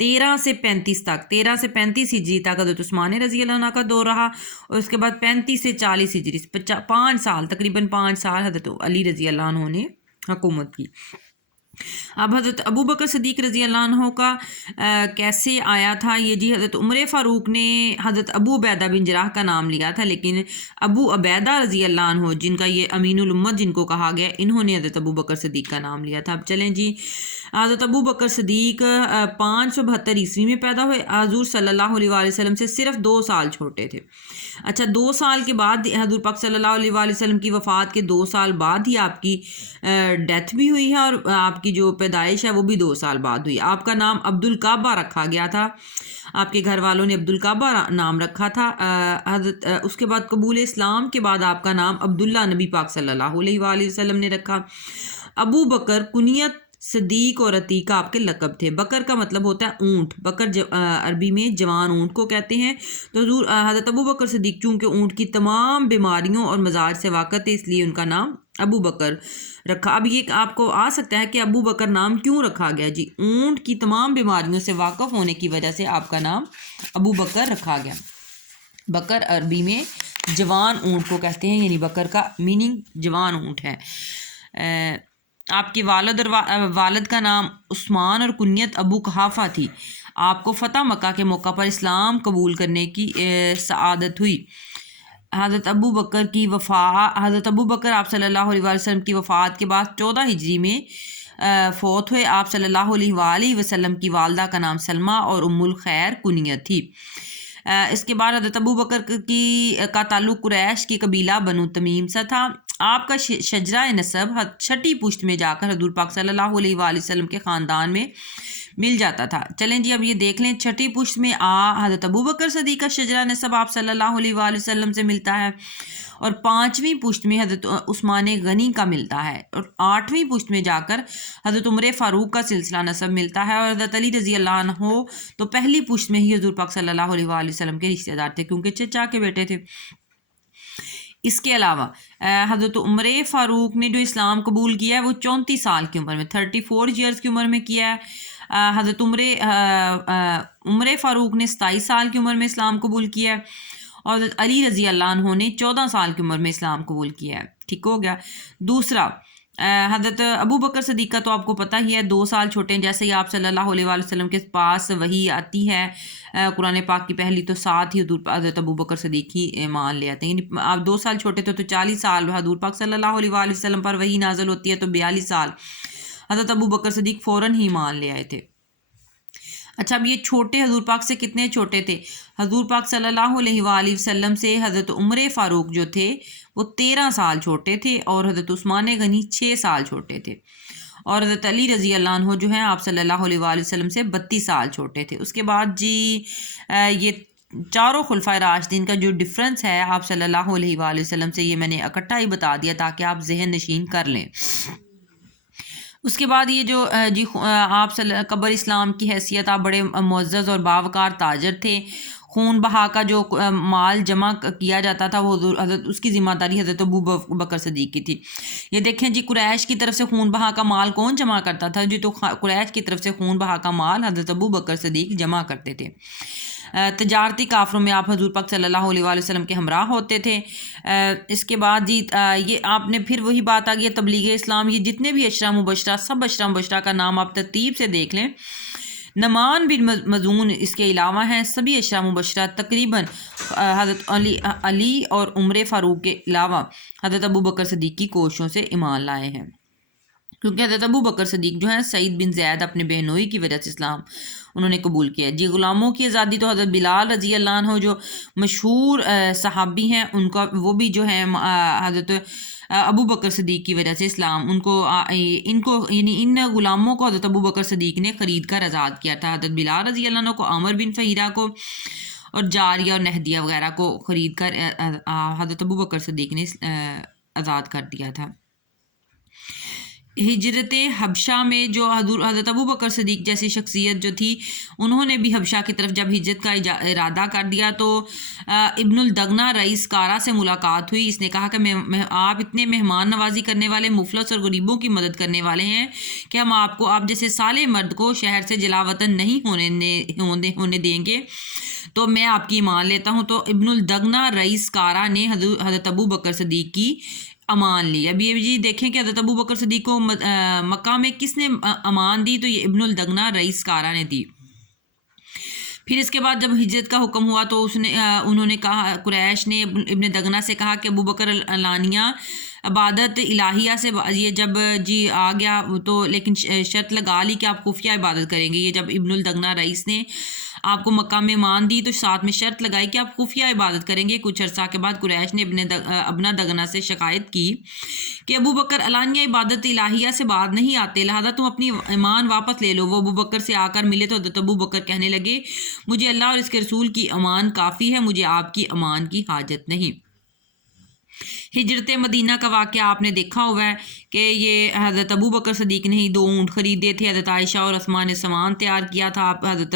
13 سے 35 تک، 13 سے 35 ہجری تک حضرت عثمان رضی اللہ عنہ کا دور رہا، اور اس کے بعد 35 سے 40 ہجری 5 سال، تقریباً 5 سال حضرت علی رضی اللہ عنہ نے حکومت کی۔ اب حضرت ابو بکر صدیق رضی اللہ عنہ کا کیسے آیا تھا یہ جی، حضرت عمر فاروق نے حضرت ابو عبیدہ بن جراح کا نام لیا تھا، لیکن ابو عبیدہ رضی اللہ عنہ جن کا یہ امین الامت جن کو کہا گیا، انہوں نے حضرت ابو بکر صدیق کا نام لیا تھا۔ اب چلیں جی، حضرت ابو بکر صدیق 572 عیسوی میں پیدا ہوئے، حضور صلی اللہ علیہ وآلہ وسلم سے صرف 2 سال چھوٹے تھے۔ اچھا، 2 سال کے بعد حضور پاک صلی اللہ علیہ وآلہ وسلم کی وفات کے 2 سال بعد ہی آپ کی ڈیتھ بھی ہوئی ہے، اور آپ کی جو پیدائش ہے وہ بھی 2 سال بعد ہوئی۔ آپ کا نام عبد الکعبہ رکھا گیا تھا، آپ کے گھر والوں نے عبد الکعبہ نام رکھا تھا۔ حضرت اس کے بعد قبول اسلام کے بعد آپ کا نام عبداللہ نبی پاک صلی اللہ علیہ وآلہ وسلم نے رکھا۔ ابو بکر کنیت، صدیق اور عتیقہ آپ کے لقب تھے۔ بکر کا مطلب ہوتا ہے اونٹ، بکر عربی میں جوان اونٹ کو کہتے ہیں، تو حضرت ابو بکر صدیق چونکہ اونٹ کی تمام بیماریوں اور مزاج سے واقف تھے، اس لیے ان کا نام ابو بکر رکھا۔ اب یہ آپ کو آ سکتا ہے کہ ابو بکر نام کیوں رکھا گیا جی؟ اونٹ کی تمام بیماریوں سے واقف ہونے کی وجہ سے آپ کا نام ابو بکر رکھا گیا۔ بکر عربی میں جوان اونٹ کو کہتے ہیں، یعنی بکر کا میننگ جوان اونٹ ہے۔ آپ کے والد کا نام عثمان اور کنیت ابو قحافہ تھی۔ آپ کو فتح مکہ کے موقع پر اسلام قبول کرنے کی سعادت ہوئی۔ حضرت ابو بکر آپ صلی اللہ علیہ وسلم کی وفات کے بعد 14 ہجری میں فوت ہوئے۔ آپ صلی اللہ علیہ وآلہ وسلم کی والدہ کا نام سلمہ اور ام الخیر کنیت تھی۔ اس کے بعد حضرت ابو بکر کا تعلق قریش کی قبیلہ بنو تمیم سے تھا۔ آپ کا شجرہ نسب چھٹی پشت میں جا کر حضور پاک صلی اللہ علیہ وآلہ وسلم کے خاندان میں مل جاتا تھا۔ چلیں جی، اب یہ دیکھ لیں، چھٹی پشت میں حضرت ابو بکر صدیق کا شجرہ نسب آپ صلی اللہ علیہ وآلہ وسلم سے ملتا ہے، اور 5ویں پشت میں حضرت عثمان غنی کا ملتا ہے، اور 8ویں پشت میں جا کر حضرت عمر فاروق کا سلسلہ نسب ملتا ہے، اور حضرت علی رضی اللہ عنہ تو پہلی پشت میں ہی حضور پاک صلی اللہ علیہ وآلہ وسلم کے رشتہ دار تھے، کیونکہ چچا کے بیٹے تھے۔ اس کے علاوہ حضرت عمر فاروق نے جو اسلام قبول کیا ہے وہ 34 سال کی عمر میں، 34 ایئرس کی عمر میں کیا ہے۔ حضرت عمر فاروق نے 27 سال کی عمر میں اسلام قبول کیا ہے، اور حضرت علی رضی اللہ عنہ نے 14 سال کی عمر میں اسلام قبول کیا ہے۔ ٹھیک ہو گیا۔ دوسرا، حضرت ابو بکر صدیق کا تو آپ کو پتہ ہی ہے، 2 سال چھوٹے ہیں۔ جیسے ہی آپ صلی اللہ علیہ وآلہ وسلم کے پاس وحی آتی ہے قرآن پاک کی پہلی، تو ساتھ ہی حضرت ابو بکر صدیق ہی مان لے آتے ہیں، یعنی آپ 2 سال چھوٹے تھے تو 40 سال حضور پاک صلی اللہ علیہ وآلہ وسلم پر وحی نازل ہوتی ہے، تو 42 سال حضرت ابو بکر صدیق فوراً ہی مان لے آئے تھے۔ اچھا، اب یہ چھوٹے حضور پاک سے کتنے چھوٹے تھے؟ حضور پاک صلی اللہ علیہ وآلہ وسلم سے حضرت عمر فاروق جو تھے وہ 13 سال چھوٹے تھے، اور حضرت عثمان غنی 6 سال چھوٹے تھے، اور حضرت علی رضی اللہ عنہ جو ہیں آپ صلی اللہ علیہ وآلہ وسلم سے 32 سال چھوٹے تھے۔ اس کے بعد جی یہ چاروں خلفائے راشدین کا جو ڈفرنس ہے آپ صلی اللہ علیہ وآلہ وسلم سے، یہ میں نے اکٹھا ہی بتا دیا تاکہ آپ ذہن نشین کر لیں۔ اس کے بعد یہ جو جی آپ قبر اسلام کی حیثیت، آپ بڑے معزز اور باوقار تاجر تھے۔ خون بہا کا جو مال جمع کیا جاتا تھا وہ حضرت اس کی ذمہ داری حضرت ابو بکر صدیق کی تھی۔ یہ دیکھیں جی، قریش کی طرف سے خون بہا کا مال کون جمع کرتا تھا جی؟ تو قریش کی طرف سے خون بہا کا مال حضرت ابو بکر صدیق جمع کرتے تھے۔ تجارتی کافروں میں آپ حضور پاک صلی اللہ علیہ وآلہ وسلم کے ہمراہ ہوتے تھے۔ اس کے بعد جی یہ آپ نے پھر وہی بات آ گئی، تبلیغ اسلام، یہ جتنے بھی عشرہ مبشرہ، سب عشرہ مبشرہ کا نام آپ ترتیب سے دیکھ لیں۔ نعمان بن مظعون اس کے علاوہ ہیں، سبھی عشرہ مبشرہ تقریباً حضرت علی اور عمر فاروق کے علاوہ حضرت ابو بکر صدیق کی کوششوں سے ایمان لائے ہیں، کیونکہ حضرت ابو بکر صدیق جو ہیں سعید بن زید اپنے بہنوئی کی وجہ سے اسلام انہوں نے قبول کیا جی۔ غلاموں کی آزادی تو حضرت بلال رضی اللہ عنہ جو مشہور صحابی ہیں، ان کا وہ بھی جو ہے حضرت ابو بکر صدیق کی وجہ سے اسلام ان کو یعنی ان غلاموں کو حضرت ابو بکر صدیق نے خرید کر آزاد کیا تھا۔ حضرت بلال رضی اللہ عنہ کو، عامر بن فہیرہ کو، اور جاریہ اور نہدیہ وغیرہ کو خرید کر حضرت ابو بکر صدیق نے آزاد کر دیا تھا۔ ہجرت حبشہ میں جو حضرت ابو بکر صدیق جیسی شخصیت جو تھی انہوں نے بھی حبشہ کی طرف جب ہجرت کا ارادہ کر دیا تو ابن الدغنہ رئیس کارا سے ملاقات ہوئی. اس نے کہا کہ آپ اتنے مہمان نوازی کرنے والے، مفلس اور غریبوں کی مدد کرنے والے ہیں کہ ہم آپ کو آپ جیسے صالح مرد کو شہر سے جلا وطن نہیں ہونے دیں گے، تو میں آپ کی ایمان لیتا ہوں. تو ابن الدغنہ رئیس کارا نے حضرت ابو بکر صدیق کی امان لی. اب یہ جی دیکھیں کہ حضرت ابو بکر صدیق کو مکہ میں کس نے امان دی؟ تو یہ ابن الدغنہ رئیس کارا نے دی. پھر اس کے بعد جب ہجرت کا حکم ہوا تو انہوں نے کہا، قریش نے ابن دغنہ سے کہا کہ ابو بکر علانیہ عبادت الہیہ سے یہ جب جی آ گیا تو لیکن شرط لگا لی کہ آپ خفیہ عبادت کریں گے. یہ جب ابن الدغنہ رئیس نے آپ کو مکہ میں مان دی تو ساتھ میں شرط لگائی کہ آپ خفیہ عبادت کریں گے. کچھ عرصہ کے بعد قریش نے ابن دغنہ سے شکایت کی کہ ابو بکر علانیہ عبادت الہیہ سے بعد نہیں آتے، لہذا تم اپنی ایمان واپس لے لو. وہ ابو بکر سے آ کر ملے تو حضرت ابو بکر کہنے لگے، مجھے اللہ اور اس کے رسول کی امان کافی ہے، مجھے آپ کی امان کی حاجت نہیں. ہجرت مدینہ کا واقعہ آپ نے دیکھا ہوا ہے کہ یہ حضرت ابو بکر صدیق نے ہی 2 اونٹ خریدے تھے. حضرت عائشہ اور اسماء نے سامان تیار کیا تھا. آپ حضرت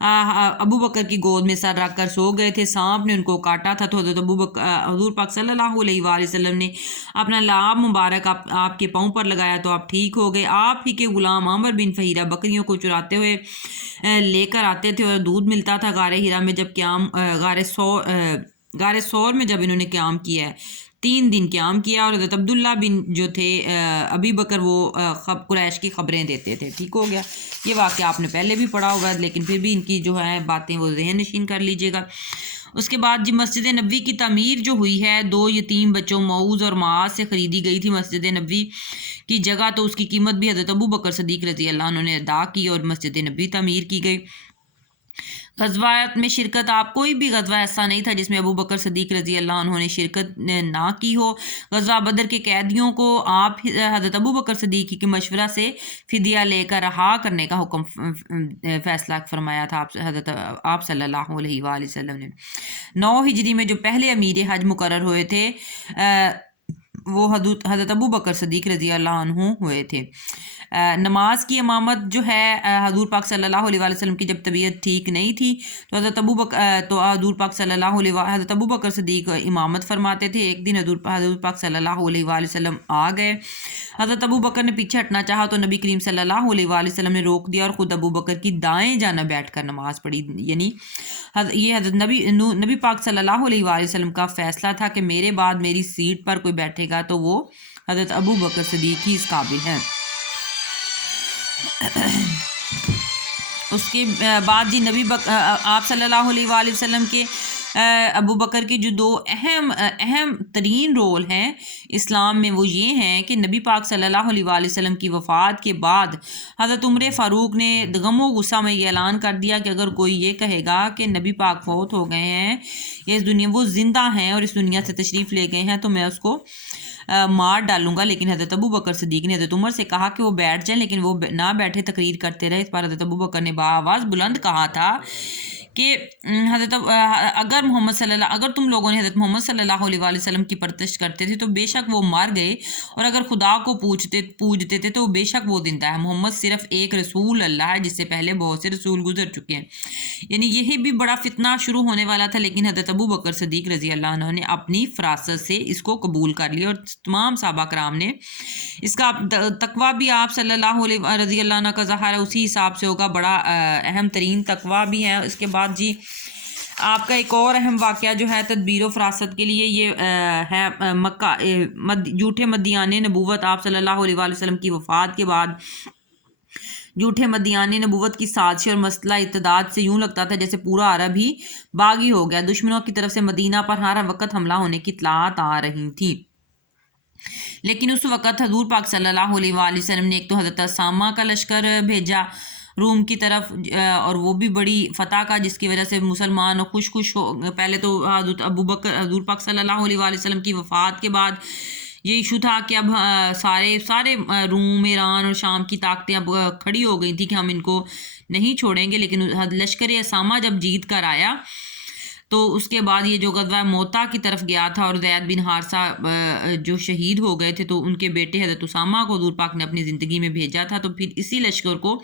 ابو بکر کی گود میں سر رکھ کر سو گئے تھے، سانپ نے ان کو کاٹا تھا تو حضور پاک صلی اللہ علیہ وآلہ وسلم نے اپنا لعاب مبارک آپ کے پاؤں پر لگایا تو آپ ٹھیک ہو گئے. آپ ہی کے غلام عامر بن فہیرہ بکریوں کو چراتے ہوئے لے کر آتے تھے اور دودھ ملتا تھا غار ہرا میں. جب غار ثور میں جب انہوں نے قیام کیا ہے 3 دن قیام کیا، اور حضرت عبداللہ بن جو تھے ابی بکر وہ قریش کی خبریں دیتے تھے. ٹھیک ہو گیا. یہ واقعہ آپ نے پہلے بھی پڑھا ہوگا لیکن پھر بھی ان کی جو ہے باتیں وہ ذہن نشین کر لیجیے گا. اس کے بعد جی مسجد نبوی کی تعمیر جو ہوئی ہے 2 یتیم بچوں معوذ اور معاذ سے خریدی گئی تھی مسجد نبوی کی جگہ، تو اس کی قیمت بھی حضرت ابو بکر صدیق رضی اللہ عنہ نے ادا کی اور مسجد نبوی تعمیر کی گئی. غزوات میں شرکت، آپ کوئی بھی غزوہ ایسا نہیں تھا جس میں ابو بکر صدیق رضی اللہ عنہ نے شرکت نہ کی ہو. غزوہ بدر کے قیدیوں کو آپ حضرت ابو بکر صدیق کے مشورہ سے فدیہ لے کر رہا کرنے کا حکم فیصلہ فرمایا تھا حضرت آپ صلی اللہ علیہ وآلہ وسلم نے. 9 ہجری میں جو پہلے امیر حج مقرر ہوئے تھے وہ حضرت ابو بکر صدیق رضی اللہ عنہ ہوئے تھے. نماز کی امامت جو ہے حضور پاک صلی اللہ علیہ وآلہ وسلم کی جب طبیعت ٹھیک نہیں تھی تو حضور پاک صلی اللہ علیہ حضرت ابو بکر صدیق امامت فرماتے تھے. ایک دن حضور پاک صلی اللہ علیہ وآلہ وسلم آ گئے. حضرت ابو بکر نے پیچھے ہٹنا چاہا تو نبی کریم صلی اللہ علیہ وآلہ وسلم نے روک دیا اور خود ابو بکر کی دائیں جانب بیٹھ کر نماز پڑھی. یعنی یہ حضرت نبی پاک صلی اللہ علیہ وآلہ وسلم کا فیصلہ تھا کہ میرے بعد میری سیٹ پر کوئی بیٹھے گا تو وہ حضرت ابو بکر صدیق ہی اس قابل ہیں. اس کے بعد جی آپ صلی اللہ علیہ وآلہ وسلم کے ابو بکر کے جو 2 اہم ترین رول ہیں اسلام میں وہ یہ ہیں کہ نبی پاک صلی اللہ علیہ وآلہ وسلم کی وفات کے بعد حضرت عمر فاروق نے غم و غصہ میں یہ اعلان کر دیا کہ اگر کوئی یہ کہے گا کہ نبی پاک فوت ہو گئے ہیں یا اس دنیا وہ زندہ ہیں اور اس دنیا سے تشریف لے گئے ہیں تو میں اس کو مار ڈالوں گا. لیکن حضرت ابو بکر صدیق نے حضرت عمر سے کہا کہ وہ بیٹھ جائیں، لیکن وہ نہ بیٹھے، تقریر کرتے رہے. اس پر حضرت ابو بکر نے بآواز بلند کہا تھا کہ اگر تم لوگوں نے حضرت محمد صلی اللہ علیہ وآلہ وسلم کی پرستش کرتے تھے تو بے شک وہ مار گئے، اور اگر خدا کو پوجتے تھے تو بے شک وہ زندہ ہے. محمد صرف ایک رسول اللہ ہے جس سے پہلے بہت سے رسول گزر چکے ہیں. یعنی یہی بھی بڑا فتنہ شروع ہونے والا تھا لیکن حضرت ابو بکر صدیق رضی اللہ عنہ نے اپنی فراست سے اس کو قبول کر لیا اور تمام صحابہ کرام نے اس کا تقویٰ بھی آپ صلی اللہ علیہ رضی اللہ عنہ کا ظاہر ہے اسی حساب سے ہوگا. بڑا اہم ترین تقویٰ بھی ہے. اس کے بعد جی آپ کا ایک اور اہم واقعہ جو ہے تدبیر و فراست کے لیے یہ ہے مکہ جھوٹے مدعیان نبوت. آپ صلی اللہ علیہ وآلہ وسلم کی وفات کے بعد جھوٹے مدعیان نبوت کی سازش اور مسئلہ ارتداد سے یوں لگتا تھا جیسے پورا عرب ہی باغی ہو گیا. دشمنوں کی طرف سے مدینہ پر ہر وقت حملہ ہونے کی اطلاعات آ رہی تھیں، لیکن اس وقت حضور پاک صلی اللہ علیہ وآلہ وسلم نے ایک تو حضرت اسامہ کا لشکر بھیجا روم کی طرف اور وہ بھی بڑی فتح کا، جس کی وجہ سے مسلمان خوش ہو. پہلے تو حضور پاک صلی اللہ علیہ وآلہ وسلم کی وفات کے بعد یہ ایشو تھا کہ اب سارے روم، ایران اور شام کی طاقتیں اب کھڑی ہو گئی تھی کہ ہم ان کو نہیں چھوڑیں گے. لیکن لشکر اسامہ جب جیت کر آیا تو اس کے بعد یہ جو غزوہ موتا کی طرف گیا تھا اور زید بن حارثہ جو شہید ہو گئے تھے، تو ان کے بیٹے حضرت اسامہ کو حضور پاک نے اپنی زندگی میں بھیجا تھا، تو پھر اسی لشکر کو،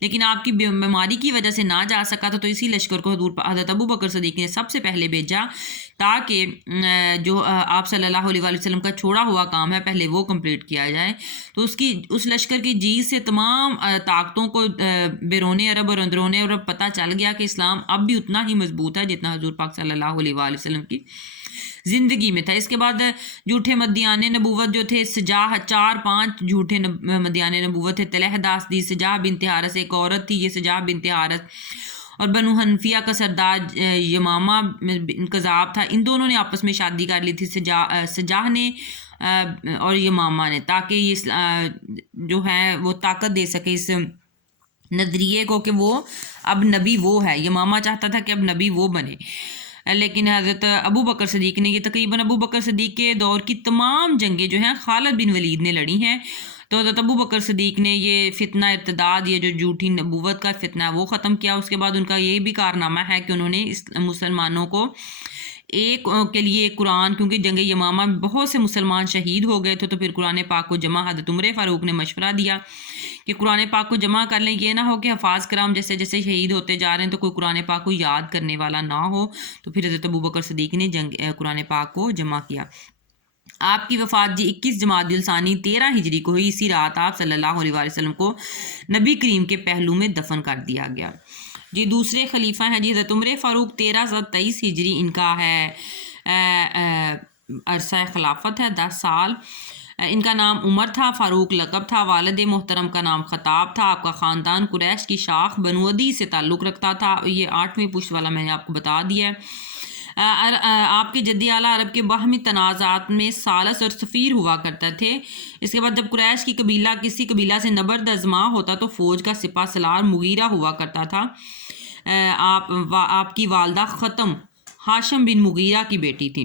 لیکن آپ کی بیماری کی وجہ سے نہ جا سکا تھا، تو اسی لشکر کو حضرت ابو بکر صدیق نے سب سے پہلے بھیجا تاکہ جو آپ صلی اللہ علیہ وآلہ وسلم کا چھوڑا ہوا کام ہے پہلے وہ کمپلیٹ کیا جائے۔ تو اس لشکر کی جیت سے تمام طاقتوں کو بیرون عرب اور اندرون عرب پتہ چل گیا کہ اسلام اب بھی اتنا ہی مضبوط ہے جتنا حضور پاک صلی اللہ علیہ وآلہ وسلم کی زندگی میں تھا۔ اس کے بعد جھوٹے مدیان نبوت جو تھے، 4-5 جھوٹے مدیان نبوت تھے۔ طلحہ دی سجاہ بنت حارث ایک عورت تھی، یہ سجاہ بنت حارث، اور بنو حنفیہ کا سردار یمامہ بن کذاب تھا۔ ان دونوں نے آپس میں شادی کر لی تھی، سجاہ نے اور یمامہ نے، تاکہ یہ جو ہے وہ طاقت دے سکے اس نظریے کو کہ وہ اب نبی وہ ہے۔ یمامہ چاہتا تھا کہ اب نبی وہ بنے، لیکن حضرت ابو بکر صدیق نے، یہ تقریباً ابو بکر صدیق کے دور کی تمام جنگیں جو ہیں خالد بن ولید نے لڑی ہیں، تو حضرت ابو بکر صدیق نے یہ فتنہ ارتداد، یہ جو جھوٹی نبوت کا فتنہ ہے وہ ختم کیا۔ اس کے بعد ان کا یہ بھی کارنامہ ہے کہ انہوں نے اس مسلمانوں کو ایک کے لیے ایک قرآن، کیونکہ جنگ یمامہ میں بہت سے مسلمان شہید ہو گئے تھے، تو پھر قرآن پاک کو جمع، حضرت عمر فاروق نے مشورہ دیا کہ قرآن پاک کو جمع کر لیں، یہ نہ ہو کہ حفاظ کرام جیسے جیسے شہید ہوتے جا رہے ہیں تو کوئی قرآن پاک کو یاد کرنے والا نہ ہو، تو پھر حضرت ابو بکر صدیق نے قرآن پاک کو جمع کیا۔ آپ کی وفات 21 جمادی الثانی 13 ہجری کو ہوئی۔ اسی رات آپ صلی اللہ علیہ وآلہ وسلم کو نبی کریم کے پہلو میں دفن کر دیا گیا۔ دوسرے خلیفہ ہیں حضرت عمر فاروق، 1323 ہجری ان کا ہے عرصہ خلافت ہے، 10 سال۔ ان کا نام عمر تھا، فاروق لقب تھا، والد محترم کا نام خطاب تھا۔ آپ کا خاندان قریش کی شاخ بنو عدی سے تعلق رکھتا تھا، یہ 8ویں پشت والا میں نے آپ کو بتا دیا ہے۔ آپ کے جدی اعلیٰ عرب کے باہمی تنازعات میں ثالث اور سفیر ہوا کرتے تھے۔ اس کے بعد جب قریش کی قبیلہ کسی قبیلہ سے نبرد ازماں ہوتا تو فوج کا سپہ سالار مغیرہ ہوا کرتا تھا۔ آپ کی والدہ ختم ہاشم بن مغیرہ کی بیٹی تھی۔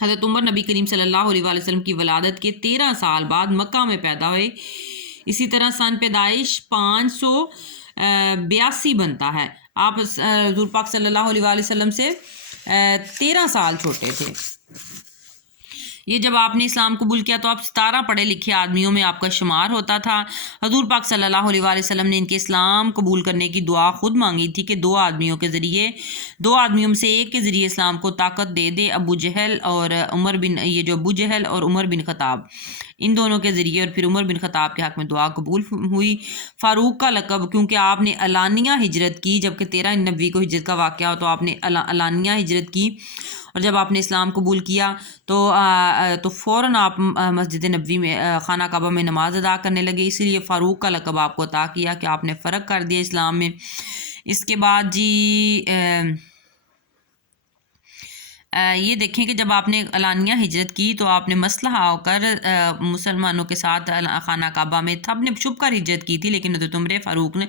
حضرت عمر نبی کریم صلی اللہ علیہ وآلہ وسلم کی ولادت کے 13 سال بعد مکہ میں پیدا ہوئے۔ اسی طرح سن پیدائش 582 بنتا ہے۔ آپ حضور پاک صلی اللہ علیہ وآلہ وسلم سے 13 سال چھوٹے تھے۔ یہ جب آپ نے اسلام قبول کیا تو آپ 17 پڑھے لکھے آدمیوں میں آپ کا شمار ہوتا تھا۔ حضور پاک صلی اللہ علیہ وآلہ وسلم نے ان کے اسلام قبول کرنے کی دعا خود مانگی تھی کہ دو آدمیوں میں سے ایک کے ذریعے اسلام کو طاقت دے دے، ابو جہل اور عمر بن خطاب، ان دونوں کے ذریعے، اور پھر عمر بن خطاب کے حق میں دعا قبول ہوئی۔ فاروق کا لقب، کیونکہ آپ نے علانیہ ہجرت کی، جبکہ 13 نبوی کو ہجرت کا واقعہ ہو تو آپ نے علانیہ ہجرت کی، اور جب آپ نے اسلام قبول کیا تو فوراً آپ مسجد نبوی میں خانہ کعبہ میں نماز ادا کرنے لگے، اسی لیے فاروق کا لقب آپ کو عطا کیا کہ آپ نے فرق کر دیا اسلام میں۔ اس کے بعد یہ دیکھیں کہ جب آپ نے علانیہ ہجرت کی تو آپ نے مسلح ہو کر مسلمانوں کے ساتھ خانہ کعبہ میں سب نے چھپ کر ہجرت کی تھی، لیکن حضرت عمر فاروق نے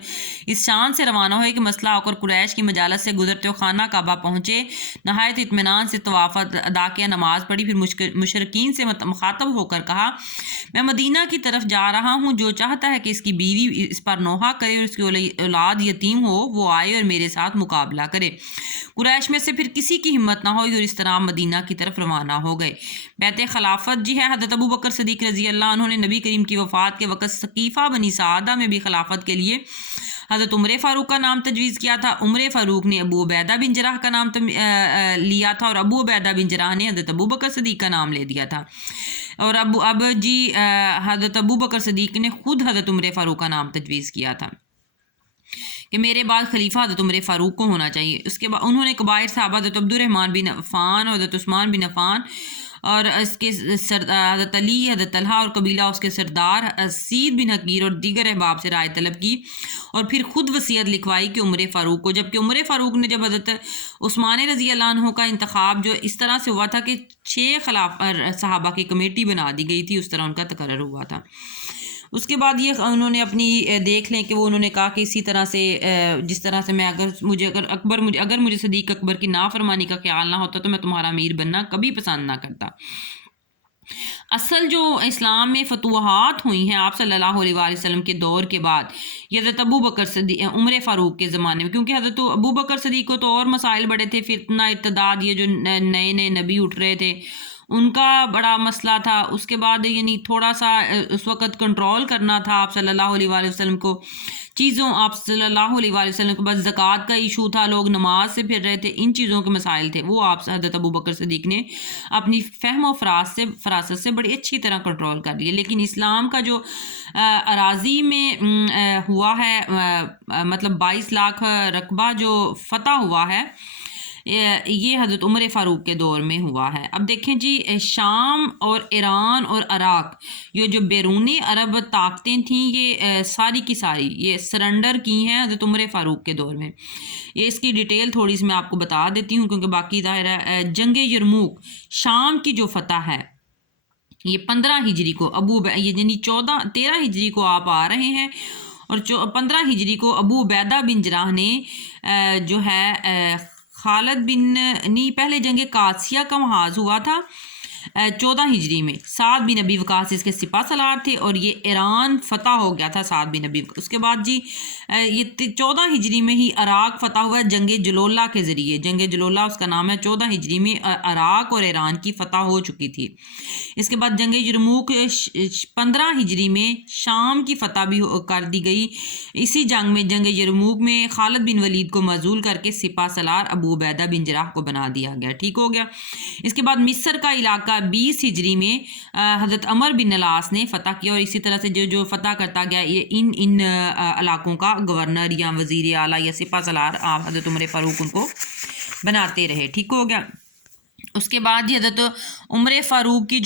اس شان سے روانہ ہوئے کہ مسلح ہو کر قریش کی مجالس سے گزرتے ہوئے خانہ کعبہ پہنچے، نہایت اطمینان سے طواف ادا کیا، نماز پڑھی، پھر مشرکین سے مخاطب ہو کر کہا، میں مدینہ کی طرف جا رہا ہوں، جو چاہتا ہے کہ اس کی بیوی اس پر نوحہ کرے اور اس کی اولاد یتیم ہو وہ آئے اور میرے ساتھ مقابلہ کرے۔ قریش میں سے پھر کسی کی ہمت نہ ہوئی اور اس طرح مدینہ کی طرف روانہ ہو گئے۔ بیعت خلافت ہے، حضرت ابو بکر صدیق رضی اللہ عنہ نے نبی کریم کی وفات کے وقت ثقیفہ بنی سعادہ میں بھی خلافت کے لیے حضرت عمر فاروق کا نام تجویز کیا تھا۔ عمر فاروق نے ابو عبیدہ بن جراح کا نام لیا تھا، اور ابو عبیدہ بن جراح نے حضرت ابو بکر صدیق کا نام لے دیا تھا، اور حضرت ابو بکر صدیق نے خود حضرت عمر فاروق کا نام تجویز کیا تھا کہ میرے بعد خلیفہ حضرت عمر فاروق کو ہونا چاہیے۔ اس کے بعد انہوں نے کبائر صحابہ حضرت عبد الرحمن بن عفان اور حضرت عثمان بن عفان اور اس کے حضرت علی، حضرت طلحہ اور قبیلہ اس کے سردار اسید بن حقیر اور دیگر احباب سے رائے طلب کی، اور پھر خود وصیت لکھوائی کہ عمر فاروق کو، جبکہ عمر فاروق نے جب حضرت عثمان رضی اللہ عنہ کا انتخاب جو اس طرح سے ہوا تھا کہ 6 صحابہ کی کمیٹی بنا دی گئی تھی، اس طرح ان کا تقرر ہوا تھا۔ اس کے بعد یہ انہوں نے اپنی دیکھ لیں کہ وہ انہوں نے کہا کہ اسی طرح سے جس طرح سے میں اگر مجھے صدیق اکبر کی نافرمانی کا خیال نہ ہوتا تو میں تمہارا امیر بننا کبھی پسند نہ کرتا۔ اصل جو اسلام میں فتوحات ہوئی ہیں آپ صلی اللہ علیہ وآلہ وسلم کے دور کے بعد، یہ حضرت ابو بکر صدیق عمر فاروق کے زمانے میں، کیونکہ حضرت ابو بکر صدیق کو تو اور مسائل بڑے تھے، فتنہ ارتداد، یہ جو نئے نئے نبی اٹھ رہے تھے ان کا بڑا مسئلہ تھا، اس کے بعد یعنی تھوڑا سا اس وقت کنٹرول کرنا تھا آپ صلی اللہ علیہ وآلہ وسلم کو چیزوں، آپ صلی اللہ علیہ وآلہ وسلم کے بعد زکوٰۃ کا ایشو تھا، لوگ نماز سے پھر رہے تھے، ان چیزوں کے مسائل تھے، وہ آپ حضرت ابو بکر صدیق نے اپنی فہم و فراست سے بڑی اچھی طرح کنٹرول کر لیے۔ لیکن اسلام کا جو اراضی میں ہوا ہے، مطلب 22 لاکھ رقبہ جو فتح ہوا ہے، یہ حضرت عمر فاروق کے دور میں ہوا ہے۔ اب دیکھیں جی، شام اور ایران اور عراق، یہ جو بیرونی عرب طاقتیں تھیں، یہ ساری کی ساری یہ سرنڈر کی ہیں حضرت عمر فاروق کے دور میں۔ یہ اس کی ڈیٹیل تھوڑی سی میں آپ کو بتا دیتی ہوں، کیونکہ باقی ظاہر ہے جنگ یرموک، شام کی جو فتح ہے، یہ 15 ہجری کو یعنی 13 ہجری کو آپ آ رہے ہیں، اور 15 ہجری کو ابو عبیدہ بن جراح نے جو ہے خالد بن پہلے جنگ قادسیہ کا محاذ ہوا تھا 14 ہجری میں، سعد بن ابی وقاص اس کے سپہ سالار تھے، اور یہ ایران فتح ہو گیا تھا سعد بن ابی وقاص۔ اس کے بعد جی یہ 14 ہجری میں ہی عراق فتح ہوا جنگ جلولہ کے ذریعے، جنگ جلولہ اس کا نام ہے۔ 14 ہجری میں عراق اور ایران کی فتح ہو چکی تھی۔ اس کے بعد جنگ یرموک 15 ہجری میں شام کی فتح بھی کر دی گئی۔ اسی جنگ میں، جنگ یرموک میں، خالد بن ولید کو معزول کر کے سپہ سالار ابو عبیدہ بن جراح کو بنا دیا گیا، ٹھیک ہو گیا۔ اس کے بعد مصر کا علاقہ 20 ہجری میں حضرت عمر بن العاص نے فتح کیا، اور اسی طرح سے جو فتح کرتا گیا، یہ ان علاقوں کا گورنر یا وزیر اعلیٰ یا سپہ سالار آپ حضرت عمر فاروق ان کو بناتے رہے، ٹھیک ہو گیا۔ اس کے بعد حضرت عمر فاروق کی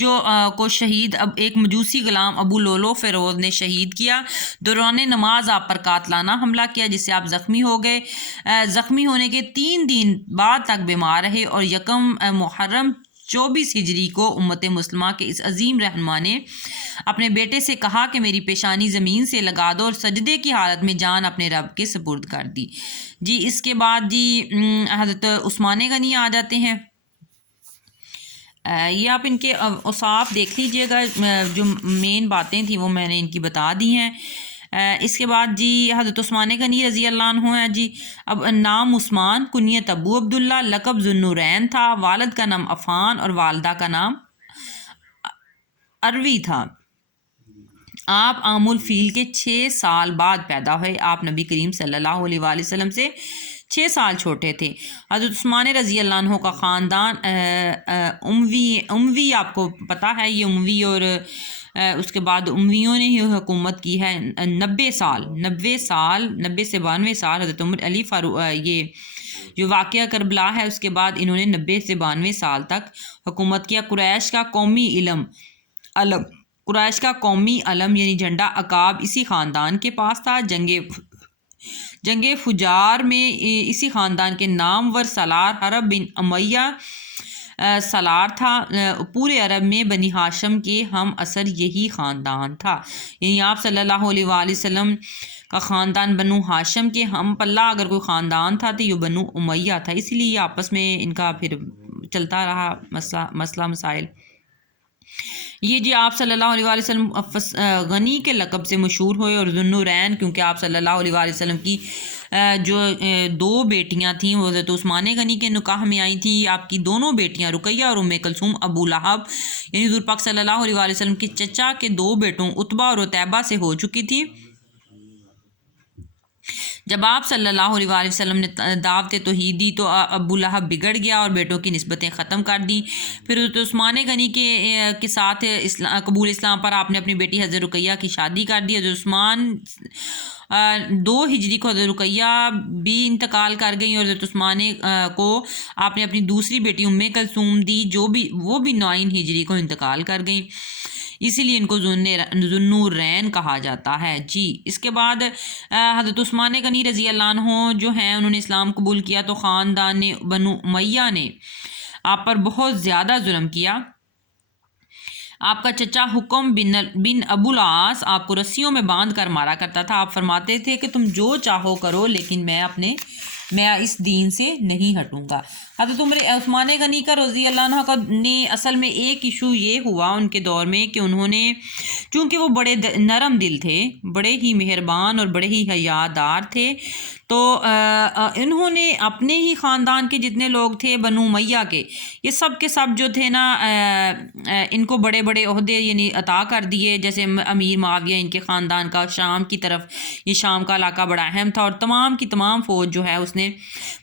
کو شہید ایک مجوسی غلام ابو لولو فیروز نے شہید کیا۔ دوران نماز آپ پر قاتلانہ حملہ کیا، جس سے آپ زخمی ہو گئے۔ زخمی ہونے کے 3 دن بعد تک بیمار رہے، اور یکم محرم 24 ہجری کو امت مسلمہ کے اس عظیم رہنما نے اپنے بیٹے سے کہا کہ میری پیشانی زمین سے لگا دو، اور سجدے کی حالت میں جان اپنے رب کے سپرد کر دی۔ جی اس کے بعد جی حضرت عثمان غنی آ جاتے ہیں۔ یہ آپ ان کے اوصاف دیکھ لیجئے گا، جو مین باتیں تھیں وہ میں نے ان کی بتا دی ہیں۔ اس کے بعد جی حضرت عثمان غنی رضی اللہ عنہ ہیں جی۔ اب نام عثمان، کنیت ابو عبداللہ، لقب ذوالنورین تھا، والد کا نام عفان اور والدہ کا نام اروی تھا۔ آپ عام الفیل کے 6 سال بعد پیدا ہوئے۔ آپ نبی کریم صلی اللہ علیہ وآلہ وسلم سے 6 سال چھوٹے تھے۔ حضرت عثمان رضی اللہ عنہ کا خاندان اموی آپ کو پتہ ہے، یہ اموی، اور اس کے بعد امویوں نے ہی حکومت کی ہے 90 سال 90 سے 92 سال۔ حضرت عمر علی فاروق، یہ جو واقعہ کربلا ہے اس کے بعد انہوں نے 90 سے 92 سال تک حکومت کیا۔ قریش کا قومی علم یعنی جھنڈا عقاب اسی خاندان کے پاس تھا۔ جنگ فجار میں اسی خاندان کے نامور سالار حرب بن امیہ سالار تھا۔ پورے عرب میں بنی ہاشم کے ہم اثر یہی خاندان تھا، یعنی آپ صلی اللہ علیہ وآلہ وسلم کا خاندان بنو ہاشم کے ہم پلہ اگر کوئی خاندان تھا تو یہ بنو امیہ تھا، اسی لیے آپس میں ان کا پھر چلتا رہا مسئلہ مسائل۔ یہ جی آپ صلی اللہ علیہ وآلہ وسلم غنی کے لقب سے مشہور ہوئے، اور ذوالنورین کیونکہ آپ صلی اللہ علیہ وآلہ وسلم کی جو 2 بیٹیاں تھیں وہ حضرت عثمان غنی کے نکاح میں آئی تھیں۔ آپ کی دونوں بیٹیاں رقیہ اور کلثوم ابو لہب یعنی حضور پاک صلی اللہ علیہ وآلہ وسلم کے چچا کے 2 بیٹوں عتبہ اور عتیبہ سے ہو چکی تھی۔ جب آپ صلی اللہ علیہ وآلہ وسلم نے دعوت توحید دی تو ابو لہب بگڑ گیا اور بیٹوں کی نسبتیں ختم کر دیں۔ پھر حضرت عثمان غنی کے ساتھ قبول اسلام پر آپ نے اپنی بیٹی حضرت رقیہ کی شادی کر دی۔ حضرت عثمان 2 ہجری کو حضرت رقیہ بھی انتقال کر گئیں، اور حضرت عثمان کو آپ نے اپنی دوسری بیٹی کلثوم دی، وہ بھی 9 ہجری کو انتقال کر گئیں، اسی لیے ان کو ذوالنورین کہا جاتا ہے جی۔ اس کے بعد حضرت عثمان غنی رضی اللہ عنہ جو ہیں انہوں نے اسلام قبول کیا تو خاندان بنو امیہ نے آپ پر بہت زیادہ ظلم کیا۔ آپ کا چچا حکم بن ابو العاص آپ کو رسیوں میں باندھ کر مارا کرتا تھا۔ آپ فرماتے تھے کہ تم جو چاہو کرو، لیکن میں اس دین سے نہیں ہٹوں گا۔ حضرت عثمان غنی کا رضی اللہ عنہ کا نے اصل میں ایک ایشو یہ ہوا ان کے دور میں کہ انہوں نے چونکہ وہ بڑے نرم دل تھے، بڑے ہی مہربان اور بڑے ہی حیادار تھے، تو انہوں نے اپنے ہی خاندان کے جتنے لوگ تھے بنو امیہ کے سب جو تھے نا ان کو بڑے بڑے عہدے یعنی عطا کر دیے، جیسے امیر معاویہ ان کے خاندان کا شام کی طرف، یہ شام کا علاقہ بڑا اہم تھا، اور تمام کی تمام فوج جو ہے اس نے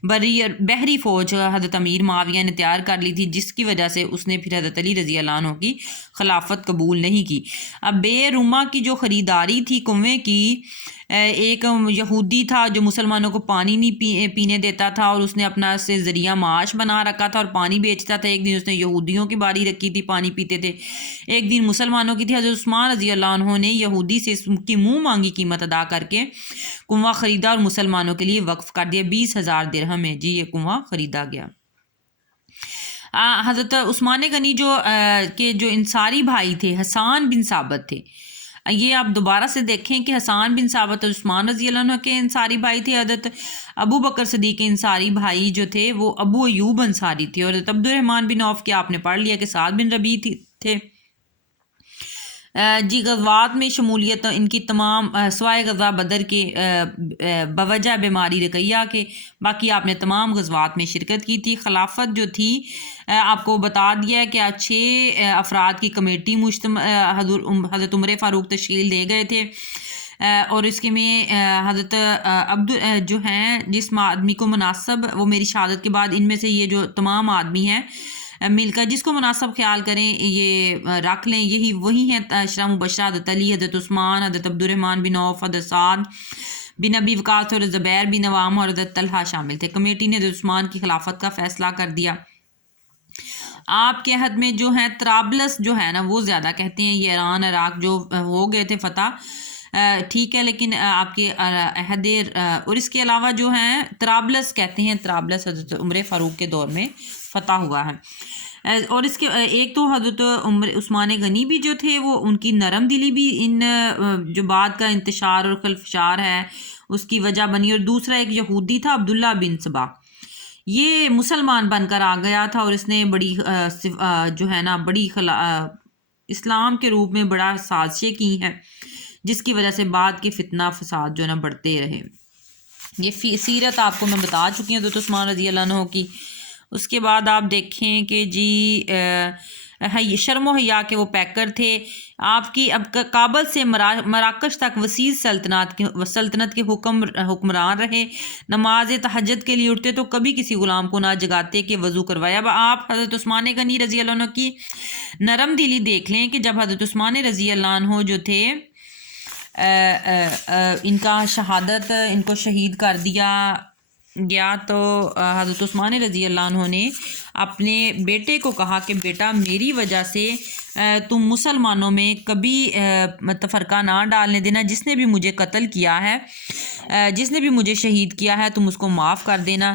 بحری فوج حضرت امیر معاویہ نے تیار کر لی تھی، جس کی وجہ سے اس نے پھر حضرت علی رضی اللہ عنہ کی خلافت قبول نہیں کی۔ اب بے روما کی جو خریداری تھی کنویں کی، ایک یہودی تھا جو مسلمانوں کو پانی نہیں پینے دیتا تھا، اور اس نے اپنا سے ذریعہ معاش بنا رکھا تھا اور پانی بیچتا تھا۔ ایک دن اس نے یہودیوں کی باری رکھی تھی، پانی پیتے تھے، ایک دن مسلمانوں کی تھی۔ حضرت عثمان رضی اللہ عنہ نے یہودی سے اس کی منہ مانگی قیمت ادا کر کے کنواں خریدا اور مسلمانوں کے لیے وقف کر دیا۔ 20,000 درہم ہے جی یہ کنواں خریدا گیا۔ حضرت عثمان غنی جو انصاری بھائی تھے، حسان بن ثابت تھے، یہ آپ دوبارہ سے دیکھیں کہ حسان بن ثابت اور عثمان رضی اللہ عنہ کے انصاری بھائی تھے۔ حضرت ابو بکر صدیق کے انصاری بھائی جو تھے وہ ابو ایوب انصاری تھے، اور حضرت عبد الرحمن بن عوف کے آپ نے پڑھ لیا کہ سعد بن ربیع تھے۔ جی غزوات میں شمولیت ان کی تمام سوائے غزوہ بدر کے بوجہ بیماری رقیہ کے، باقی آپ نے تمام غزوات میں شرکت کی تھی۔ خلافت جو تھی آپ کو بتا دیا ہے کہ 6 افراد کی کمیٹی حضرت عمر فاروق تشکیل دے گئے تھے، اور اس کے میں حضرت جو ہیں جس آدمی کو مناسب، وہ میری شہادت کے بعد ان میں سے یہ جو تمام آدمی ہیں مل کر جس کو مناسب خیال کریں یہ رکھ لیں، یہی وہی ہیں عشرہ مبشرہ، حضرت علی، حضرت عثمان، حضرت عبد الرحمن بن عوف، حضرت سعد بن ابی وقاص اور زبیر بن عوام اور حضرت طلحہ شامل تھے۔ کمیٹی نے حضرت عثمان کی خلافت کا فیصلہ کر دیا۔ آپ کے عہد میں جو ہیں طرابلس جو ہے نا وہ زیادہ کہتے ہیں، یہ ایران عراق جو ہو گئے تھے فتح، ٹھیک ہے، لیکن آپ کے عہد اور اس کے علاوہ جو ہیں طرابلس کہتے ہیں، طرابلس حضرت عمر فاروق کے دور میں فتح ہوا ہے۔ اور اس کے ایک تو حضرت عثمان غنی بھی جو تھے وہ ان کی نرم دلی بھی ان جو بعد کا انتشار اور خلفشار ہے اس کی وجہ بنی، اور دوسرا ایک یہودی تھا عبداللہ بن سبا، یہ مسلمان بن کر آ گیا تھا، اور اس نے بڑی جو ہے نا بڑی اسلام کے روپ میں بڑا سازشیں کی ہیں، جس کی وجہ سے بعد کے فتنہ فساد جو ہے نا بڑھتے رہے۔ یہ سیرت آپ کو میں بتا چکی ہوں حضرت عثمان رضی اللہ عنہ کی۔ اس کے بعد آپ دیکھیں کہ جی شرم و حیا کے وہ پیکر تھے۔ آپ کی اب کابل سے مراکش تک وسیع سلطنت کے حکمران رہے۔ نماز تہجد کے لیے اٹھتے تو کبھی کسی غلام کو نہ جگاتے کہ وضو کروایا۔ اب آپ حضرت عثمان غنی رضی اللہ عنہ کی نرم دلی دیکھ لیں کہ جب حضرت عثمان رضی اللہ عنہ جو تھے ان کا شہادت، ان کو شہید کر دیا گیا، تو حضرت عثمان رضی اللہ عنہ نے اپنے بیٹے کو کہا کہ بیٹا میری وجہ سے تم مسلمانوں میں کبھی تفرقہ نہ ڈالنے دینا، جس نے بھی مجھے قتل کیا ہے، جس نے بھی مجھے شہید کیا ہے تم اس کو معاف کر دینا۔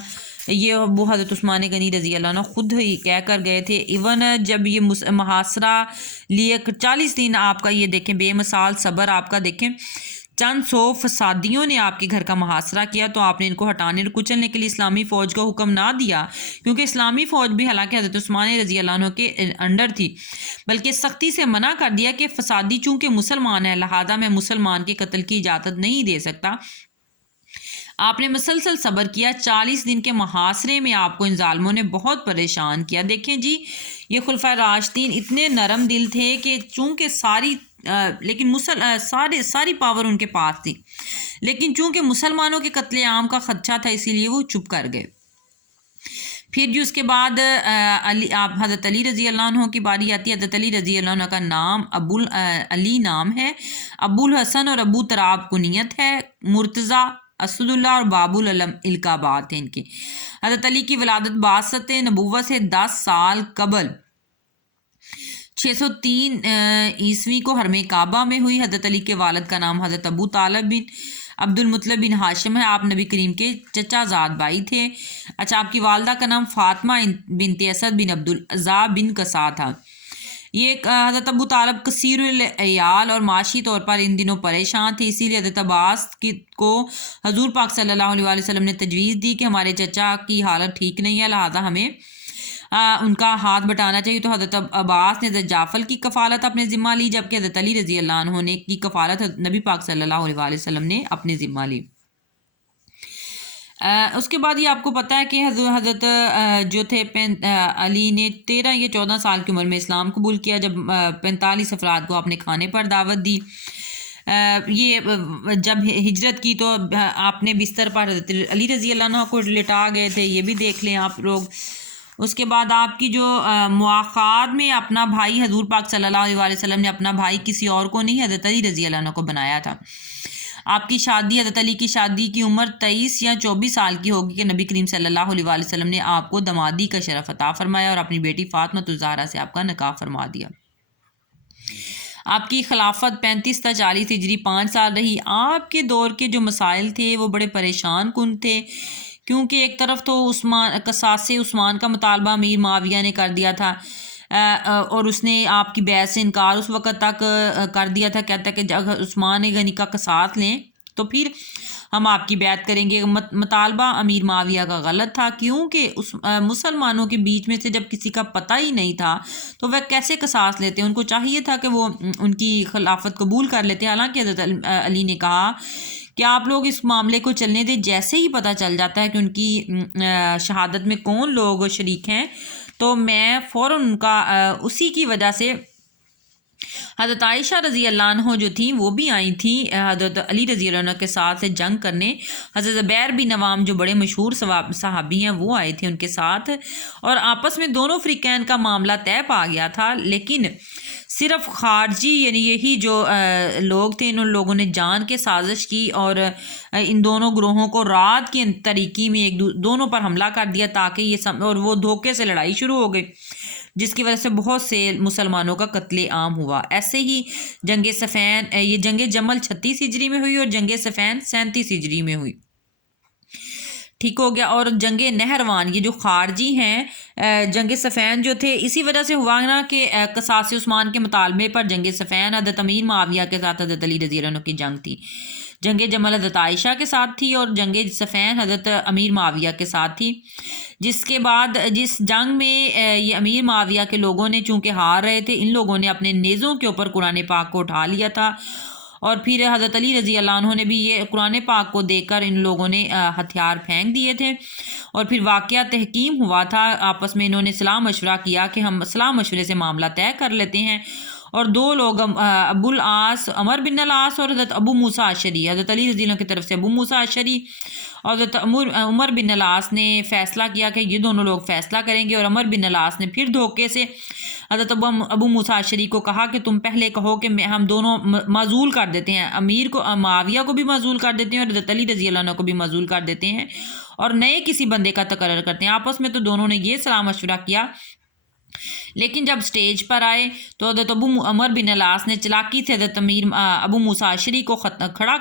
یہ وہ حضرت عثمان غنی رضی اللہ عنہ خود ہی کہہ کر گئے تھے۔ ایون جب یہ محاصرہ لیے 40 دن آپ کا یہ دیکھیں بے مثال صبر آپ کا دیکھیں، چند 100 فسادیوں نے آپ کے گھر کا محاصرہ کیا، تو آپ نے ان کو ہٹانے اور کچلنے کے لیے اسلامی فوج کا حکم نہ دیا، کیونکہ اسلامی فوج بھی حالانکہ حضرت عثمان رضی اللہ عنہ کے انڈر تھی، بلکہ سختی سے منع کر دیا کہ فسادی چونکہ مسلمان ہے لہذا میں مسلمان کے قتل کی اجازت نہیں دے سکتا۔ آپ نے مسلسل صبر کیا، 40 دن کے محاصرے میں آپ کو ان ظالموں نے بہت پریشان کیا۔ دیکھیں جی یہ خلفائے راشدین اتنے نرم دل تھے کہ چونکہ لیکن ساری پاور ان کے پاس تھی، لیکن چونکہ مسلمانوں کے قتل عام کا خدشہ تھا اسی لیے وہ چپ کر گئے۔ پھر جو اس کے بعد آپ حضرت علی رضی اللہ عنہ کی باری آتی ہے۔ حضرت علی رضی اللہ عنہ کا نام ابو علی نام ہے، ابو الحسن اور ابو تراب کنیت ہے، مرتضی، اسد اللہ اور باب العلم القابات ہیں ان کی۔ حضرت علی کی ولادت بعثت نبوت سے 10 سال قبل 603 عیسوی کو حرم کعبہ میں ہوئی۔ حضرت علی کے والد کا نام حضرت ابو طالب بن عبد المطلب بن ہاشم ہے، آپ نبی کریم کے چچا زاد بھائی تھے۔ اچھا، آپ کی والدہ کا نام فاطمہ بنت اسد بن عبد العزیٰ بن قصا تھا۔ یہ حضرت ابو طالب کثیر العیال اور معاشی طور پر ان دنوں پریشان تھے، اسی لیے حضرت عباس کو حضور پاک صلی اللہ علیہ وآلہ وسلم نے تجویز دی کہ ہمارے چچا کی حالت ٹھیک نہیں ہے، لہٰذا ہمیں ان کا ہاتھ بٹانا چاہیے۔ تو حضرت عباس نے حضرت جعفر کی کفالت اپنے ذمہ لی، جبکہ حضرت علی رضی اللہ عنہ نے کی کفالت نبی پاک صلی اللہ علیہ وآلہ وسلم نے اپنے ذمہ لی۔ اس کے بعد یہ آپ کو پتہ ہے کہ حضرت جو تھے علی نے 13 یا 14 سال کی عمر میں اسلام قبول کیا، جب 45 افراد کو اپنے کھانے پر دعوت دی۔ یہ جب ہجرت کی تو آپ نے بستر پر حضرت علی رضی اللہ عنہ کو لٹا گئے تھے، یہ بھی دیکھ لیں آپ لوگ۔ اس کے بعد آپ کی جو مواخات میں اپنا بھائی حضور پاک صلی اللہ علیہ وسلم نے اپنا بھائی کسی اور کو نہیں حضرت علی رضی اللہ عنہ کو بنایا تھا۔ آپ کی شادی حضرت علی کی شادی کی عمر 23 یا 24 سال کی ہوگی کہ نبی کریم صلی اللہ علیہ وسلم نے آپ کو دمادی کا شرف عطا فرمایا اور اپنی بیٹی فاطمہ الزہرا سے آپ کا نکاح فرما دیا۔ آپ کی خلافت 35 تا 40 ہجری 5 سال رہی۔ آپ کے دور کے جو مسائل تھے وہ بڑے پریشان کن تھے، کیونکہ ایک طرف تو قصاص عثمان کا مطالبہ امیر معاویہ نے کر دیا تھا، اور اس نے آپ کی بیعت سے انکار اس وقت تک کر دیا تھا، کہتا ہے کہ اگر عثمان غنی کا قصاص لیں تو پھر ہم آپ کی بیعت کریں گے۔ مطالبہ امیر معاویہ کا غلط تھا، کیونکہ اس مسلمانوں کے بیچ میں سے جب کسی کا پتہ ہی نہیں تھا تو وہ کیسے قصاص لیتے؟ ان کو چاہیے تھا کہ وہ ان کی خلافت قبول کر لیتے۔ حالانکہ حضرت علی نے کہا کہ آپ لوگ اس معاملے کو چلنے دیں، جیسے ہی پتہ چل جاتا ہے کہ ان کی شہادت میں کون لوگ شریک ہیں تو میں فوراً ان کا اسی کی وجہ سے حضرت عائشہ رضی اللہ عنہ جو تھیں وہ بھی آئی تھیں حضرت علی رضی اللہ عنہ کے ساتھ جنگ کرنے۔ حضرت زبیر بن عوام جو بڑے مشہور صحابی ہیں وہ آئے تھے ان کے ساتھ، اور آپس میں دونوں فریقین کا معاملہ طے پا گیا تھا، لیکن صرف خارجی یعنی یہی جو لوگ تھے ان لوگوں نے جان کے سازش کی اور ان دونوں گروہوں کو رات کی طریقی میں دونوں پر حملہ کر دیا تاکہ یہ اور وہ دھوکے سے لڑائی شروع ہو گئی، جس کی وجہ سے بہت سے مسلمانوں کا قتل عام ہوا۔ ایسے ہی جنگ صفین، یہ جنگ جمل 36 ہجری میں ہوئی اور جنگ صفین 37 ہجری میں ہوئی، ٹھیک ہو گیا۔ اور جنگ نہروان یہ جو خارجی ہیں، جنگ صفین جو تھے اسی وجہ سے ہوا نا کہ قصاص عثمان کے مطالبے پر جنگ صفین حضرت امیر معاویہ کے ساتھ حضرت علی رضی اللہ عنہ کی جنگ تھی، جنگ جمل حضرت عائشہ کے ساتھ تھی اور جنگ صفین حضرت امیر معاویہ کے ساتھ تھی، جس کے بعد جس جنگ میں یہ امیر معاویہ کے لوگوں نے چونکہ ہار رہے تھے، ان لوگوں نے اپنے نیزوں کے اوپر قرآن پاک کو اٹھا لیا تھا، اور پھر حضرت علی رضی اللہ عنہ نے بھی یہ قرآن پاک کو دیکھ کر ان لوگوں نے ہتھیار پھینک دیے تھے، اور پھر واقعہ تحکیم ہوا تھا۔ آپس میں انہوں نے صلاح مشورہ کیا کہ ہم صلاح مشورے سے معاملہ طے کر لیتے ہیں، اور دو لوگ ابو العاص عمر بن العاص اور حضرت ابو موسیٰ اشعری، حضرت علی رضی اللہ عنہ کی طرف سے ابو موسیٰ اشعری اور حضرت عمر بن العاص نے فیصلہ کیا کہ یہ دونوں لوگ فیصلہ کریں گے، اور عمر بن العاص نے پھر دھوکے سے حضرت ابو موسیٰ اشعری کو کہا کہ تم پہلے کہو کہ ہم دونوں معزول کر دیتے ہیں، امیر کو معاویہ کو بھی معزول کر دیتے ہیں اور حضرت علی رضی اللہ عنہ کو بھی معزول کر دیتے ہیں، اور نئے کسی بندے کا تقرر کرتے ہیں۔ آپس میں تو دونوں نے یہ صلاح مشورہ کیا، لیکن جب سٹیج پر آئے تو حضرت عمر بن العاص نے چلاکی سے حضرت ابو موسیٰ اشعری کو کھڑا